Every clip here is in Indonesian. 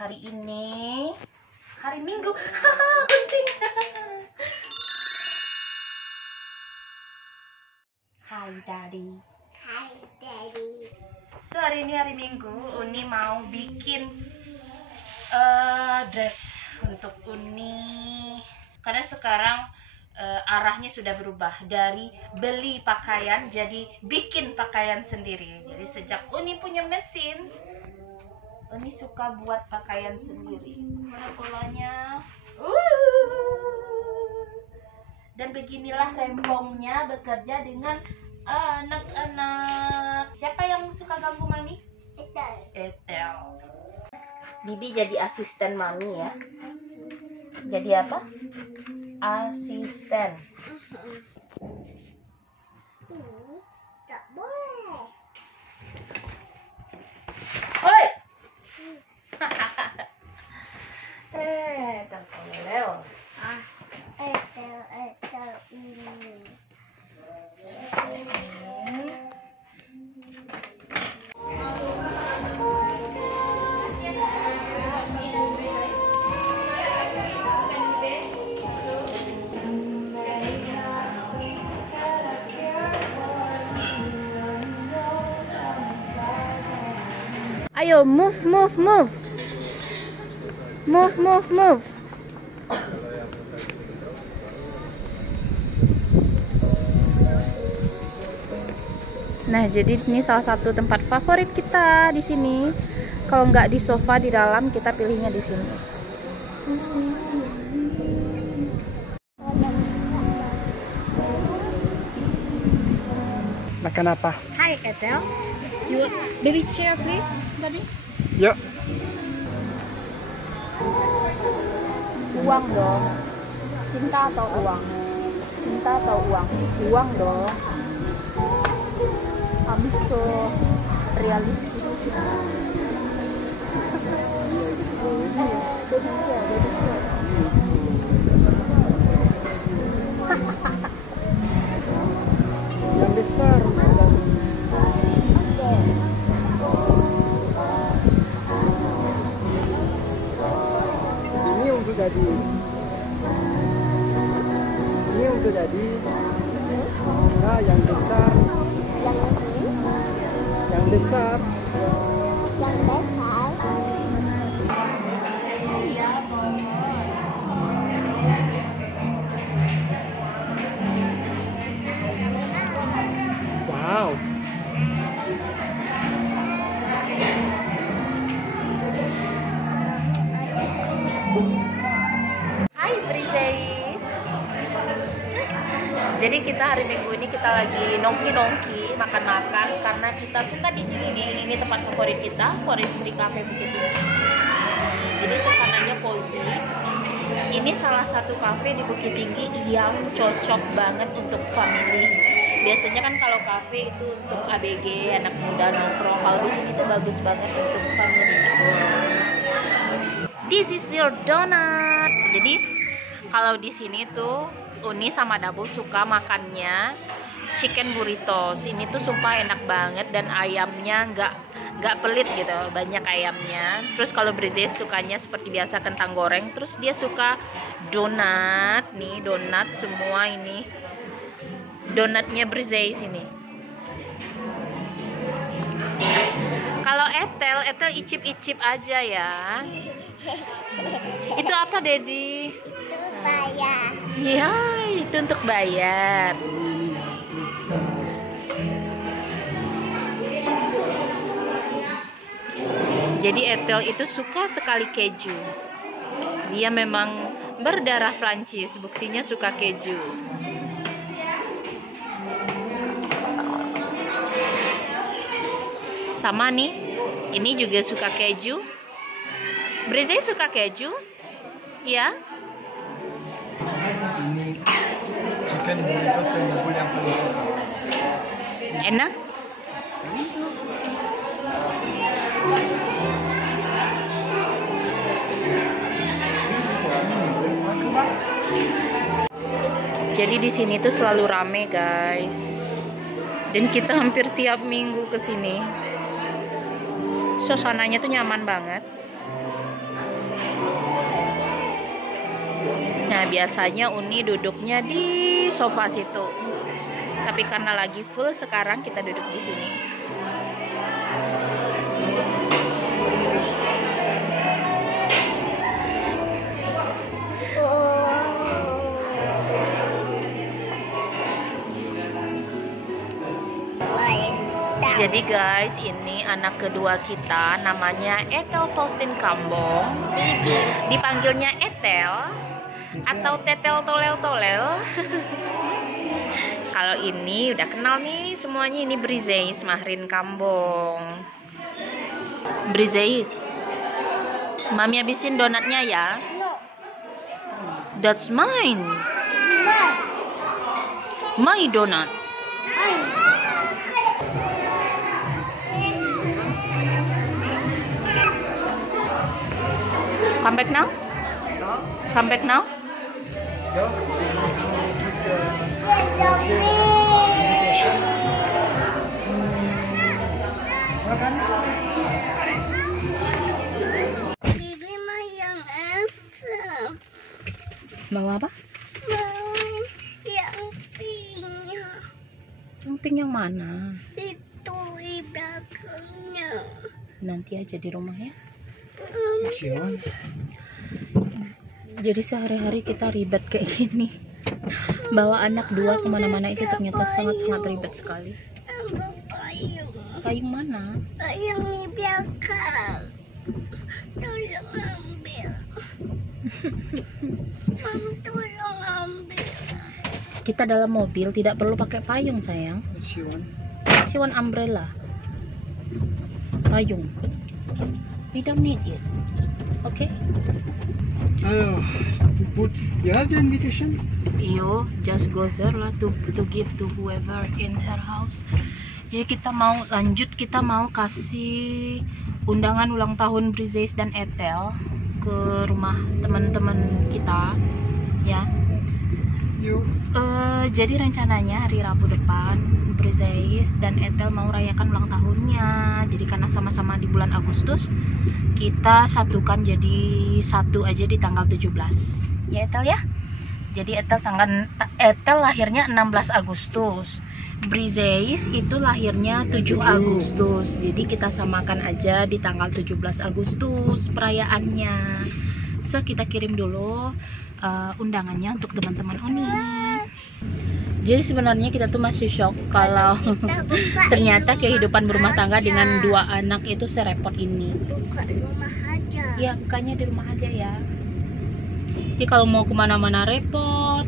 Hari ini hari Minggu. Penting. Hai Daddy. Hai Daddy. So hari ini hari Minggu, Uni mau bikin dress untuk Uni. Karena sekarang arahnya sudah berubah dari beli pakaian jadi bikin pakaian sendiri. Jadi sejak Uni punya mesin, Uni suka buat pakaian sendiri. Mana polanya? Dan beginilah rempongnya bekerja dengan anak-anak. Siapa yang suka ganggu Mami? Etel. Bibi jadi asisten Mami ya. Jadi apa? Asisten. Ini tak boleh. Oi. Tak boleh. Etel ini. Ayo move. Nah, jadi ini salah satu tempat favorit kita di sini. Kalau nggak di sofa di dalam, kita pilihnya di sini. Makan apa? Hi, Etel. You want baby chair, please, Daddy? Yuk. Uang dong. Cinta atau uang? Cinta atau uang? Uang dong. I'm so realistis. Yang besar. Ini untuk jadi. Ini untuk jadi. Nah, yang besar. Yang ini, Yang besar. yang besar. Wow. Hai Brizais. Jadi kita hari Minggu ini kita lagi nongki makan-makan karena kita suka di sini nih. Ini tempat favorit kita, Forestry Cafe Bukit Tinggi. Jadi suasananya cozy. Ini salah satu cafe di Bukit Tinggi yang cocok banget untuk family. Biasanya kan kalau cafe itu untuk ABG, anak muda nongkrong. Kalau di sini tuh bagus banget untuk family. This is your donut. Jadi kalau di sini tuh Uni sama Dabu suka makannya chicken burritos. Ini tuh sumpah enak banget dan ayamnya nggak pelit gitu, banyak ayamnya. Terus kalau Brizais sukanya seperti biasa kentang goreng. Terus dia suka donat nih, donat semua ini. Donatnya Brizais ini. Kalau Etel icip-icip aja ya. Itu apa, Dedi? Bayar. Ya, itu untuk bayar. Jadi Etel itu suka sekali keju. Dia memang berdarah Prancis, buktinya suka keju. Sama nih, ini juga suka keju. Brizais suka keju? Ya? Ini chicken burritos yang Dabu yang paling suka. Enak? Jadi di sini tuh selalu rame, guys. Dan kita hampir tiap minggu ke sini. Suasananya tuh nyaman banget. Nah, biasanya Uni duduknya di sofa situ. Tapi karena lagi full, sekarang kita duduk di sini. Jadi guys, ini anak kedua kita, namanya Ethel Faustin Kambong. Dipanggilnya Ethel atau Tetel Tolel-Tolel. Kalau ini udah kenal nih semuanya, ini Brizeis Mahrin Kambong. Brizeis, Mami habisin donatnya ya. That's mine. My donuts. Come back now? Come back now? Go. Bibi mah yang extra. Mau apa? Mau yang pink. Yang pink yang mana? Itu di belakangnya. Nanti aja di rumah ya. Cion. Jadi sehari-hari kita ribet kayak gini. Bawa anak dua kemana-mana itu ternyata sangat-sangat ribet sekali. Ambil payung. Payung mana? Payung di belakang. Tolong ambil. Mama tolong ambil. Kita dalam mobil tidak perlu pakai payung sayang. Cion. Siwan umbrella. Payung. We don't need it. Okay? Alors, you have the invitation? You just go there lah to give to whoever in her house. Jadi kita mau lanjut, kita mau kasih undangan ulang tahun Brizeis dan Ethel ke rumah teman-teman kita, ya. You. Jadi rencananya hari Rabu depan Brizeis dan Ethel mau rayakan ulang tahunnya. Jadi karena sama-sama di bulan Agustus, kita satukan jadi satu aja di tanggal 17. Ya Ethel ya. Jadi Ethel lahirnya 16 Agustus. Brizeis itu lahirnya 7 Agustus. Jadi kita samakan aja di tanggal 17 Agustus perayaannya. So kita kirim dulu undangannya untuk teman-teman Uni. Jadi sebenarnya kita tuh masih shock kalau ternyata kehidupan berumah tangga dengan 2 anak itu serepot ini. Buka rumah aja. Ya bukannya di rumah aja ya. Jadi kalau mau kemana-mana repot.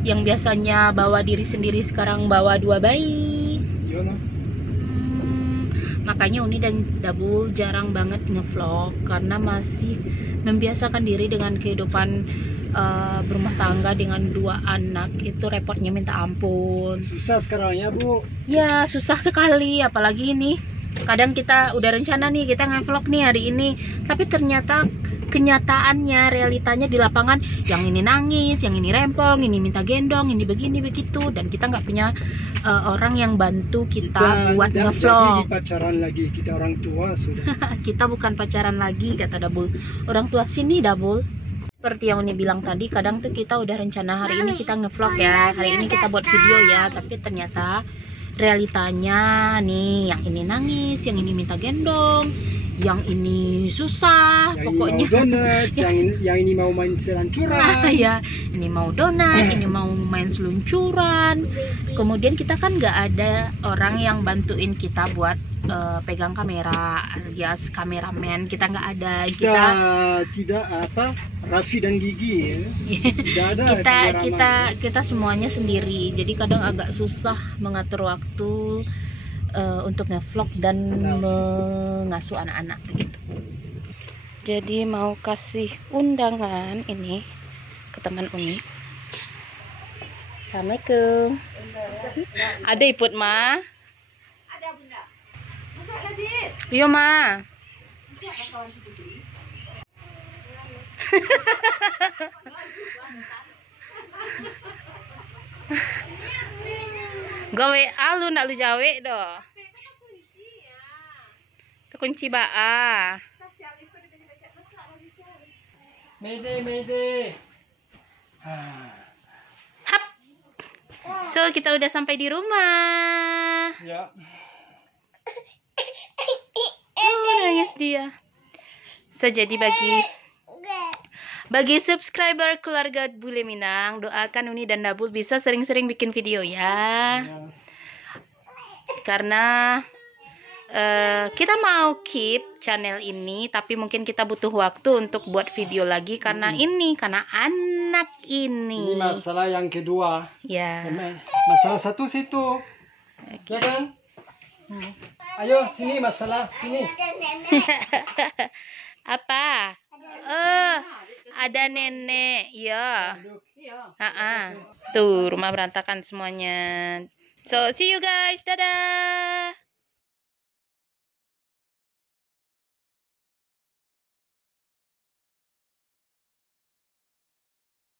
Yang biasanya bawa diri sendiri sekarang bawa 2 bayi. You know. Makanya Uni dan Dabul jarang banget ngevlog karena masih membiasakan diri dengan kehidupan berumah tangga dengan 2 anak. Itu repotnya minta ampun. Susah sekarang ya Bu. Ya susah sekali, apalagi ini kadang kita udah rencana nih kita ngevlog nih hari ini, tapi ternyata kenyataannya, realitanya di lapangan yang ini nangis, yang ini rempong, ini minta gendong, ini begini begitu, dan kita nggak punya orang yang bantu kita buat ngevlog. Jadi pacaran lagi, kita orang tua sudah. Kita bukan pacaran lagi, kata Dabul. Orang tua sini Dabul. Seperti yang Uni bilang tadi, kadang tuh kita udah rencana hari ini kita ngevlog ya, hari ini kita buat video ya, tapi ternyata realitanya nih yang ini nangis, yang ini minta gendong, yang ini susah, Yang pokoknya ini mau donat, yang ini mau main seluncuran. ya, ini mau donat, ini mau main seluncuran. Kemudian kita kan nggak ada orang yang bantuin kita buat pegang kamera, alias kameramen, kita nggak ada. Kita tidak apa, Raffi dan Gigi ya. Tidak ada. kita semuanya sendiri, jadi kadang agak susah mengatur waktu untuk ngevlog dan mengasuh anak-anak begitu. Jadi mau kasih undangan ini ke teman Uni. Assalamualaikum. Ada iput Ma? Ada Bunda. Iya Ma. Gawe alu nak lu jawe doh. Kunci baa. Mayday. Hap. So kita udah sampai di rumah. Ya. Oh, nangis dia. So jadi bagi subscriber keluarga Bule Minang, doakan Uni dan Dabul bisa sering-sering bikin video ya. Karena kita mau keep channel ini, tapi mungkin kita butuh waktu untuk buat video lagi karena anak ini. Ini masalah yang kedua. Ya. Masalah satu situ. Ya kan? Ayo sini masalah sini. Apa? Ada nenek, ya. Tuh, rumah berantakan semuanya. So, see you guys. Dadah.